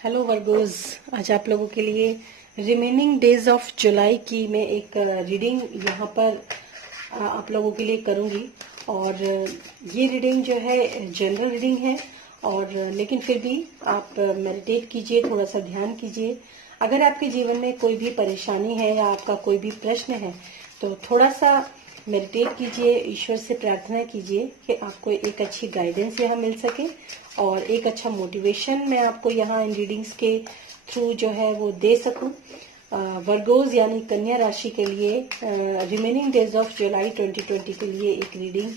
Hello Virgos. आज आप लोगों के लिए रिमेनिंग डेज ऑफ जुलाई की मैं एक रीडिंग यहाँ पर आप लोगों के लिए करूँगी। और ये रीडिंग जो है जनरल रीडिंग है, और लेकिन फिर भी आप मेडिटेट कीजिए, थोड़ा सा ध्यान कीजिए। अगर आपके जीवन में कोई भी परेशानी है या आपका कोई भी प्रश्न है तो थोड़ा सा मेडिटेट कीजिए, ईश्वर से प्रार्थना कीजिए कि आपको एक अच्छी गाइडेंस यहाँ मिल सके और एक अच्छा मोटिवेशन मैं आपको यहाँ इन रीडिंग्स के थ्रू जो है वो दे सकूं। वर्गोज यानी कन्या राशि के लिए रिमेनिंग डेज ऑफ जुलाई 2020 के लिए एक रीडिंग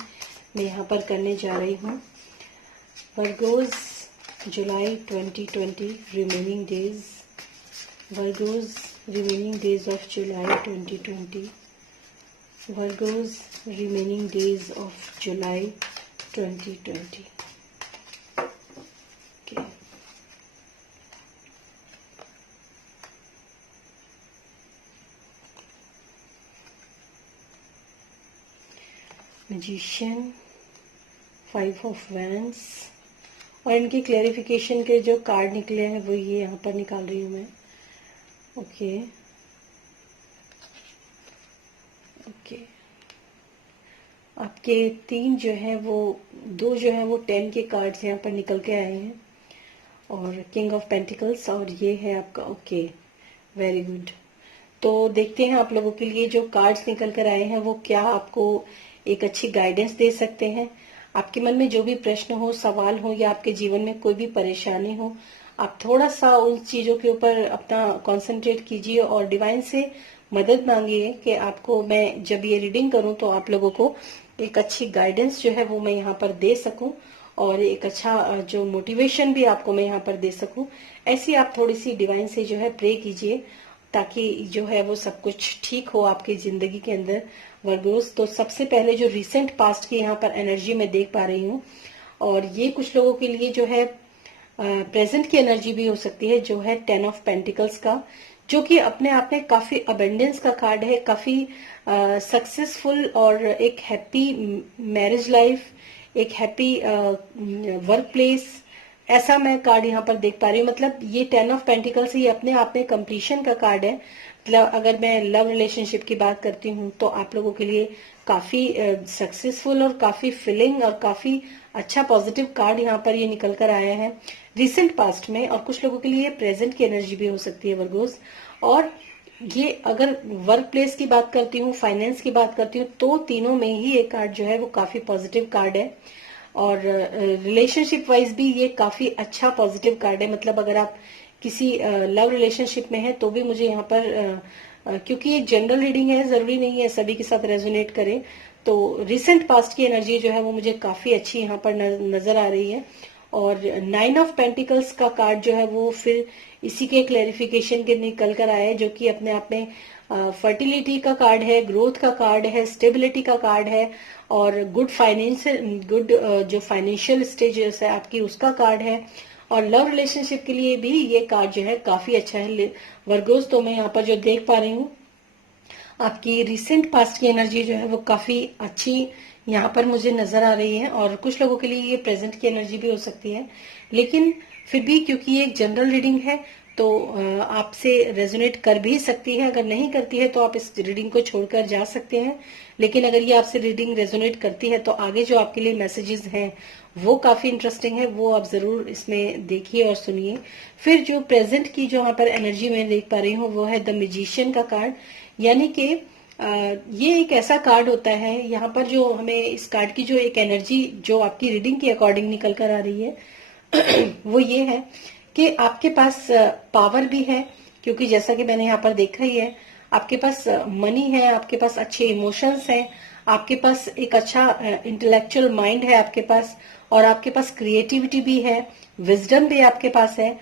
मैं यहाँ पर करने जा रही हूँ। Virgos July 2020 remaining days. Virgos remaining days of July 2020। Virgo's remaining days of July 2020. Okay. Magician, 5 of Wands, और इनके क्लैरिफिकेशन के जो कार्ड निकले हैं वो ये यहाँ पर निकाल रही हूँ मैं। ओके ओके, आपके तीन जो है वो दो जो है वो 10 के कार्ड्स यहाँ पर निकल के आए हैं, और किंग ऑफ पेंटिकल्स, और ये है आपका। Okay, very good. तो देखते हैं आप लोगों के लिए जो कार्ड्स निकल कर आए हैं वो क्या आपको एक अच्छी गाइडेंस दे सकते हैं। आपके मन में जो भी प्रश्न हो, सवाल हो, या आपके जीवन में कोई भी परेशानी हो, आप थोड़ा सा उन चीजों के ऊपर अपना कंसंट्रेट कीजिए और डिवाइन से मदद मांगिए कि आपको मैं जब ये रीडिंग करूं तो आप लोगों को एक अच्छी गाइडेंस जो है वो मैं यहाँ पर दे सकूं, और एक अच्छा जो मोटिवेशन भी आपको मैं यहाँ पर दे सकूं। ऐसी आप थोड़ी सी डिवाइन से जो है प्रे कीजिए ताकि जो है वो सब कुछ ठीक हो आपकी जिंदगी के अंदर। वर्गोस, तो सबसे पहले जो रिसेंट पास्ट की यहाँ पर एनर्जी मैं देख पा रही हूँ, और ये कुछ लोगों के लिए जो है प्रेजेंट की एनर्जी भी हो सकती है, जो है 10 ऑफ पेंटिकल्स का, जो कि अपने आप में काफी अबेंडेंस का कार्ड है, काफी सक्सेसफुल और एक हैप्पी मैरिज लाइफ, एक हैप्पी वर्क प्लेस, ऐसा मैं कार्ड यहाँ पर देख पा रही हूँ। मतलब ये 10 ऑफ पेंटिकल्स ही अपने आप में कंप्लीशन का कार्ड है। मतलब अगर मैं लव रिलेशनशिप की बात करती हूँ तो आप लोगों के लिए काफी सक्सेसफुल और काफी फिलिंग और काफी अच्छा पॉजिटिव कार्ड यहाँ पर ये निकल कर आया है रिसेंट पास्ट में। और कुछ लोगों के लिए प्रेजेंट की एनर्जी भी हो सकती है वर्गोस। और ये अगर वर्क प्लेस की बात करती हूँ, फाइनेंस की बात करती हूँ, तो तीनों में ही ये कार्ड जो है वो काफी पॉजिटिव कार्ड है। और रिलेशनशिप वाइज भी ये काफी अच्छा पॉजिटिव कार्ड है। मतलब अगर आप किसी लव रिलेशनशिप में है तो भी मुझे यहाँ पर क्योंकि ये जनरल रीडिंग है, जरूरी नहीं है सभी के साथ रेजोनेट करे, तो रिसेंट पास्ट की एनर्जी जो है वो मुझे काफी अच्छी यहाँ पर नजर आ रही है। और 9 ऑफ पेंटिकल्स का कार्ड जो है वो फिर इसी के क्लैरिफिकेशन के निकल कर आया है, जो कि अपने आप में फर्टिलिटी का कार्ड है, ग्रोथ का कार्ड है, स्टेबिलिटी का कार्ड है, और गुड जो फाइनेंशियल स्टेज है आपकी उसका कार्ड है। और लव रिलेशनशिप के लिए भी ये कार्ड जो है काफी अच्छा है वर्गोस। तो मैं यहाँ पर जो देख पा रही हूँ आपकी रिसेंट पास्ट की एनर्जी जो है वो काफी अच्छी यहाँ पर मुझे नजर आ रही है। और कुछ लोगों के लिए ये प्रेजेंट की एनर्जी भी हो सकती है, लेकिन फिर भी क्योंकि ये एक जनरल रीडिंग है तो आपसे रेजोनेट कर भी सकती है। अगर नहीं करती है तो आप इस रीडिंग को छोड़कर जा सकते हैं, लेकिन अगर ये आपसे रीडिंग रेजोनेट करती है तो आगे जो आपके लिए मैसेजेस हैं वो काफी इंटरेस्टिंग है, वो आप जरूर इसमें देखिए और सुनिए। फिर जो प्रेजेंट की जो यहाँ पर एनर्जी मैं देख पा रही हूँ वो है द मैजिशियन का कार्ड। यानी कि ये एक ऐसा कार्ड होता है यहाँ पर जो हमें इस कार्ड की जो एक एनर्जी जो आपकी रीडिंग के अकॉर्डिंग निकल कर आ रही है वो ये है कि आपके पास पावर भी है, क्योंकि जैसा कि मैंने यहाँ पर देखा ही है, आपके पास मनी है, आपके पास अच्छे इमोशंस हैं, आपके पास एक अच्छा इंटेलेक्चुअल माइंड है आपके पास, और आपके पास क्रिएटिविटी भी है, विजडम भी आपके पास है,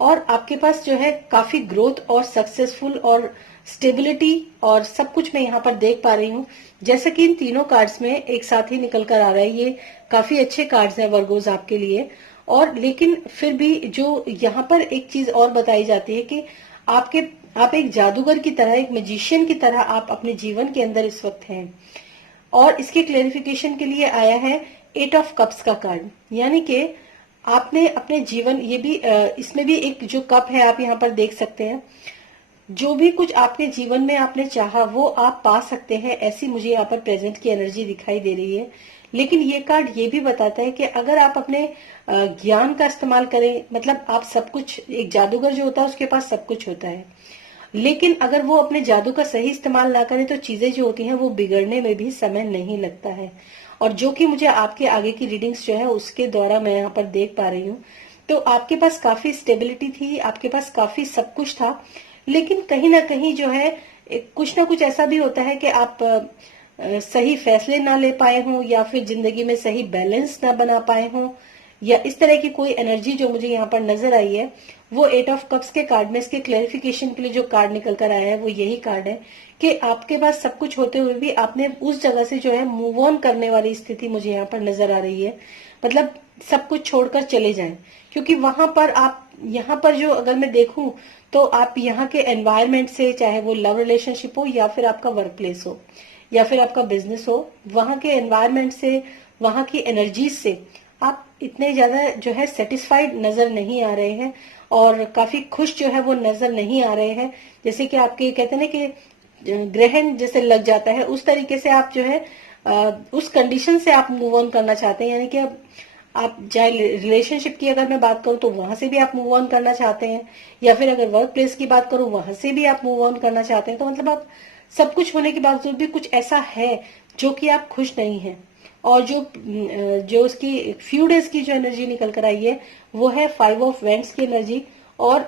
और आपके पास जो है काफी ग्रोथ और सक्सेसफुल और स्टेबिलिटी और सब कुछ मैं यहाँ पर देख पा रही हूँ। जैसा कि इन तीनों कार्ड्स में एक साथ ही निकल कर आ रहा है, ये काफी अच्छे कार्ड्स हैं वर्गोज आपके लिए। और लेकिन फिर भी जो यहाँ पर एक चीज और बताई जाती है कि आप एक जादूगर की तरह, एक मैजिशियन की तरह आप अपने जीवन के अंदर इस वक्त हैं। और इसके क्लेरिफिकेशन के लिए आया है 8 ऑफ कप्स का कार्ड, यानी कि आपने अपने जीवन, ये भी इसमें भी एक जो कप है आप यहाँ पर देख सकते हैं, जो भी कुछ आपके जीवन में आपने चाहा वो आप पा सकते हैं, ऐसी मुझे यहाँ पर प्रेजेंट की एनर्जी दिखाई दे रही है। लेकिन ये कार्ड ये भी बताता है कि अगर आप अपने ज्ञान का इस्तेमाल करें, मतलब आप सब कुछ, एक जादूगर जो होता है उसके पास सब कुछ होता है, लेकिन अगर वो अपने जादू का सही इस्तेमाल ना करें तो चीजें जो होती हैं वो बिगड़ने में भी समय नहीं लगता है। और जो कि मुझे आपके आगे की रीडिंग्स जो है उसके द्वारा मैं यहाँ पर देख पा रही हूँ। तो आपके पास काफी स्टेबिलिटी थी, आपके पास काफी सब कुछ था, लेकिन कहीं ना कहीं जो है कुछ ना कुछ ऐसा भी होता है कि आप सही फैसले ना ले पाए हों, या फिर जिंदगी में सही बैलेंस ना बना पाए हों, या इस तरह की कोई एनर्जी जो मुझे यहाँ पर नजर आई है। वो 8 ऑफ कप्स के कार्ड में इसके क्लैरिफिकेशन के लिए जो कार्ड निकल कर आया है वो यही कार्ड है कि आपके पास सब कुछ होते हुए भी आपने उस जगह से जो है मूव ऑन करने वाली स्थिति मुझे यहाँ पर नजर आ रही है। मतलब सब कुछ छोड़कर चले जाएं, क्योंकि वहां पर आप, यहाँ पर जो अगर मैं देखूं तो आप यहाँ के एनवायरमेंट से, चाहे वो लव रिलेशनशिप हो या फिर आपका वर्क प्लेस हो या फिर आपका बिजनेस हो, वहां के एनवायरमेंट से, वहां की एनर्जीज से आप इतने ज्यादा जो है सेटिस्फाइड नजर नहीं आ रहे हैं और काफी खुश जो है वो नजर नहीं आ रहे हैं। जैसे कि आपके कहते हैं ना कि ग्रहण जैसे लग जाता है, उस तरीके से आप जो है उस कंडीशन से आप मूव ऑन करना चाहते हैं। यानी कि अब आप चाहे रिलेशनशिप की अगर मैं बात करूं तो वहां से भी आप मूव ऑन करना चाहते हैं, या फिर अगर वर्क प्लेस की बात करूं वहां से भी आप मूव ऑन करना चाहते हैं। तो मतलब आप सब कुछ होने के बावजूद भी कुछ ऐसा है जो कि आप खुश नहीं हैं। और जो उसकी फ्यू डेज की जो एनर्जी निकल कर आई है वो है 5 ऑफ वेंट्स की एनर्जी। और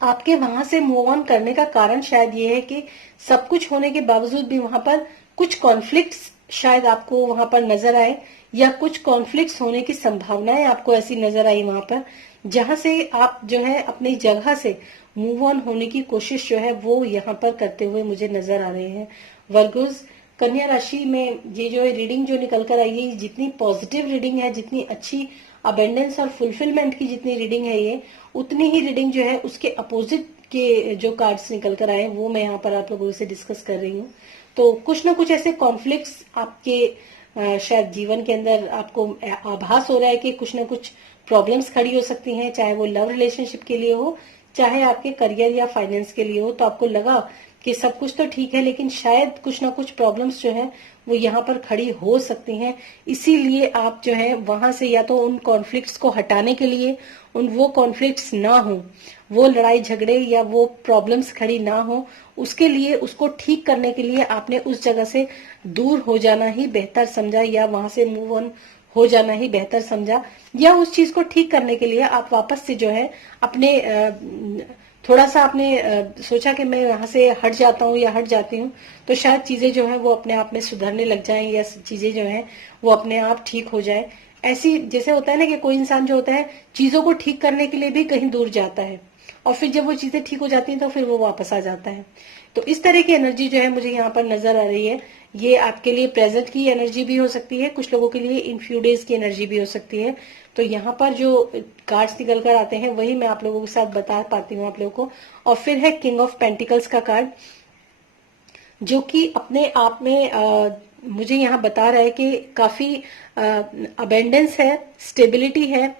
आपके वहां से मूव ऑन करने का कारण शायद ये है कि सब कुछ होने के बावजूद भी वहां पर कुछ कॉन्फ्लिक्ट्स शायद आपको वहां पर नजर आए, या कुछ कॉन्फ्लिक्ट्स होने की संभावनाएं आपको ऐसी नजर आई वहां पर, जहां से आप जो है अपनी जगह से मूव ऑन होने की कोशिश जो है वो यहाँ पर करते हुए मुझे नजर आ रहे हैं। वर्गोस, कन्या राशि में ये जो रीडिंग जो निकल कर आई है, जितनी पॉजिटिव रीडिंग है, जितनी अच्छी अबेंडेंस और फुलफिलमेंट की जितनी रीडिंग है ये, उतनी ही रीडिंग जो है उसके अपोजिट के जो कार्ड्स निकल कर आए वो मैं यहाँ पर आप लोगों से डिस्कस कर रही हूँ। तो कुछ ना कुछ ऐसे कॉन्फ्लिक्ट्स आपके शायद जीवन के अंदर आपको आभास हो रहा है कि कुछ ना कुछ प्रॉब्लम्स खड़ी हो सकती हैं, चाहे वो लव रिलेशनशिप के लिए हो, चाहे आपके करियर या फाइनेंस के लिए हो। तो आपको लगा कि सब कुछ तो ठीक है, लेकिन शायद कुछ ना कुछ प्रॉब्लम्स जो है वो यहाँ पर खड़ी हो सकती हैं। इसीलिए आप जो है वहां से या तो उन कॉन्फ्लिक्ट्स को हटाने के लिए, वो कॉन्फ्लिक्ट्स ना हो, वो लड़ाई झगड़े या वो प्रॉब्लम्स खड़ी ना हो, उसके लिए, उसको ठीक करने के लिए आपने उस जगह से दूर हो जाना ही बेहतर समझा, या वहां से मूव ऑन हो जाना ही बेहतर समझा, या उस चीज को ठीक करने के लिए आप वापस से जो है अपने थोड़ा सा आपने सोचा कि मैं यहाँ से हट जाता हूँ या हट जाती हूँ, तो शायद चीजें जो है वो अपने आप में सुधरने लग जाएं, या चीजें जो है वो अपने आप ठीक हो जाए। ऐसी जैसे होता है ना कि कोई इंसान जो होता है चीजों को ठीक करने के लिए भी कहीं दूर जाता है, और फिर जब वो चीजें ठीक हो जाती हैं तो फिर वो वापस आ जाता है। तो इस तरह की एनर्जी जो है मुझे यहाँ पर नजर आ रही है। ये आपके लिए प्रेजेंट की एनर्जी भी हो सकती है, कुछ लोगों के लिए इन फ्यू डेज की एनर्जी भी हो सकती है। तो यहाँ पर जो कार्ड्स निकल कर आते हैं वही मैं आप लोगों के साथ बता पाती हूँ आप लोगों को। और फिर है किंग ऑफ पेंटिकल्स का कार्ड, जो कि अपने आप में मुझे यहाँ बता रहा है कि काफी अबेंडेंस है, स्टेबिलिटी है,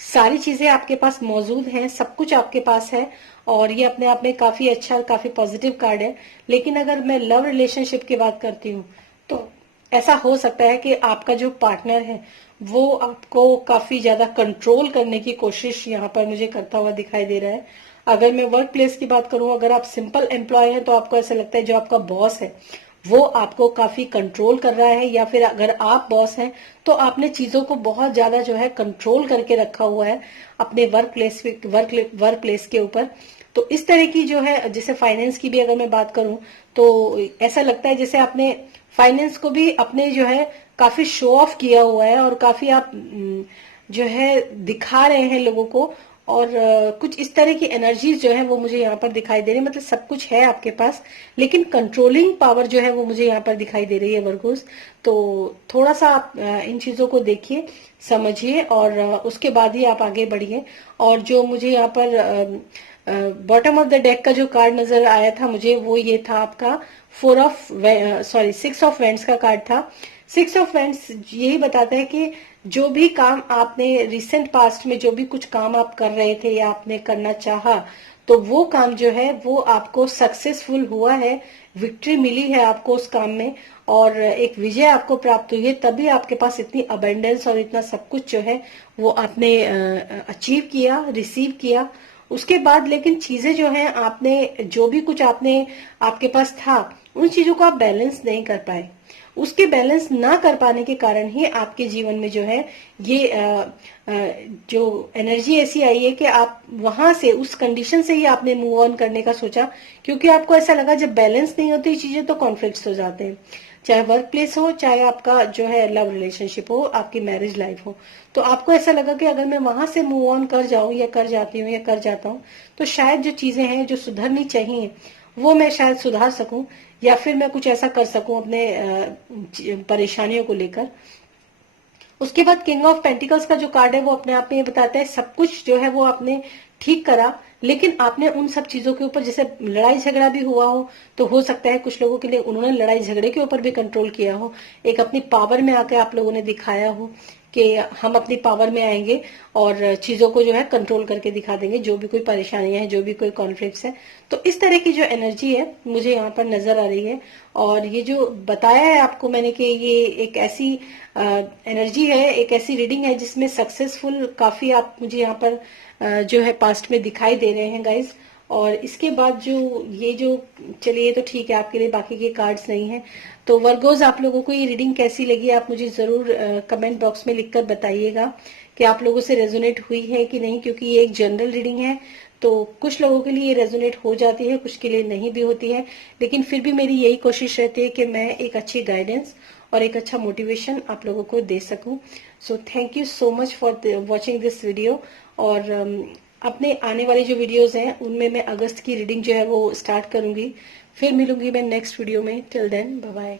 सारी चीजें आपके पास मौजूद हैं, सब कुछ आपके पास है। और ये अपने आप में काफी अच्छा, काफी पॉजिटिव कार्ड है। लेकिन अगर मैं लव रिलेशनशिप की बात करती हूँ तो ऐसा हो सकता है कि आपका जो पार्टनर है वो आपको काफी ज्यादा कंट्रोल करने की कोशिश यहाँ पर मुझे करता हुआ दिखाई दे रहा है। अगर मैं वर्क प्लेस की बात करूं, अगर आप सिंपल एम्प्लॉय हैं तो आपको ऐसा लगता है जो आपका बॉस है वो आपको काफी कंट्रोल कर रहा है, या फिर अगर आप बॉस हैं तो आपने चीजों को बहुत ज्यादा जो है कंट्रोल करके रखा हुआ है अपने वर्क प्लेस के ऊपर। तो इस तरह की जो है, जैसे फाइनेंस की भी अगर मैं बात करूं तो ऐसा लगता है जैसे आपने फाइनेंस को भी अपने जो है काफी शो ऑफ किया हुआ है, और काफी आप जो है दिखा रहे हैं लोगों को। और कुछ इस तरह की एनर्जीज जो है वो मुझे यहाँ पर दिखाई दे रही है। मतलब सब कुछ है आपके पास, लेकिन कंट्रोलिंग पावर जो है वो मुझे यहाँ पर दिखाई दे रही है वर्गोस। तो थोड़ा सा आप इन चीजों को देखिए, समझिए, और उसके बाद ही आप आगे बढ़िए। और जो मुझे यहाँ पर बॉटम ऑफ द डेक का जो कार्ड नजर आया था मुझे, वो ये था आपका 6 ऑफ वेंट्स का कार्ड था। 6 ऑफ वेंट्स यही बताता है कि जो भी काम आपने रिसेंट पास्ट में जो भी कुछ काम आप कर रहे थे या आपने करना चाहा, तो वो काम जो है वो आपको सक्सेसफुल हुआ है, विक्ट्री मिली है आपको उस काम में, और एक विजय आपको प्राप्त हुई है, तभी आपके पास इतनी अबेंडेंस और इतना सब कुछ जो है वो आपने अचीव किया, रिसीव किया। उसके बाद लेकिन चीजें जो हैं, आपने जो भी कुछ आपने आपके पास था, उन चीजों को आप बैलेंस नहीं कर पाए। उसके बैलेंस ना कर पाने के कारण ही आपके जीवन में जो है ये जो एनर्जी ऐसी आई है कि आप वहां से, उस कंडीशन से ही आपने मूव ऑन करने का सोचा, क्योंकि आपको ऐसा लगा जब बैलेंस नहीं होती चीजें तो कॉन्फ्लिक्ट्स हो जाते हैं, चाहे वर्क प्लेस हो, चाहे आपका जो है लव रिलेशनशिप हो, आपकी मैरिज लाइफ हो। तो आपको ऐसा लगा कि अगर मैं वहां से मूव ऑन कर जाऊं या कर जाती हूँ या कर जाता हूँ, तो शायद जो चीजें हैं जो सुधरनी चाहिए वो मैं शायद सुधार सकूं, या फिर मैं कुछ ऐसा कर सकूं अपने परेशानियों को लेकर। उसके बाद किंग ऑफ पेंटिकल्स का जो कार्ड है वो अपने आप में ये बताता है सब कुछ जो है वो आपने ठीक करा, लेकिन आपने उन सब चीजों के ऊपर, जैसे लड़ाई झगड़ा भी हुआ हो, तो हो सकता है कुछ लोगों के लिए उन्होंने लड़ाई झगड़े के ऊपर भी कंट्रोल किया हो, एक अपनी पावर में आके आप लोगों ने दिखाया हो कि हम अपनी पावर में आएंगे और चीजों को जो है कंट्रोल करके दिखा देंगे, जो भी कोई परेशानियां हैं, जो भी कोई कॉन्फ्लिक्ट्स है। तो इस तरह की जो एनर्जी है मुझे यहाँ पर नजर आ रही है। और ये जो बताया है आपको मैंने कि ये एक ऐसी एनर्जी है, एक ऐसी रीडिंग है जिसमें सक्सेसफुल काफी आप मुझे यहाँ पर जो है पास्ट में दिखाई दे रहे हैं गाइज। और इसके बाद जो ये जो, चलिए तो ठीक है, आपके लिए बाकी के कार्ड्स नहीं है। तो वर्गोज, आप लोगों को ये रीडिंग कैसी लगी आप मुझे जरूर कमेंट बॉक्स में लिखकर बताइएगा कि आप लोगों से रेजोनेट हुई है कि नहीं, क्योंकि ये एक जनरल रीडिंग है, तो कुछ लोगों के लिए ये रेजोनेट हो जाती है, कुछ के लिए नहीं भी होती है, लेकिन फिर भी मेरी यही कोशिश रहती है कि मैं एक अच्छी गाइडेंस और एक अच्छा मोटिवेशन आप लोगों को दे सकूं। So thank you so much for watching this video. और अपने आने वाली जो वीडियोस हैं उनमें मैं अगस्त की रीडिंग जो है वो स्टार्ट करूंगी। फिर मिलूंगी मैं नेक्स्ट वीडियो में। Till then bye bye.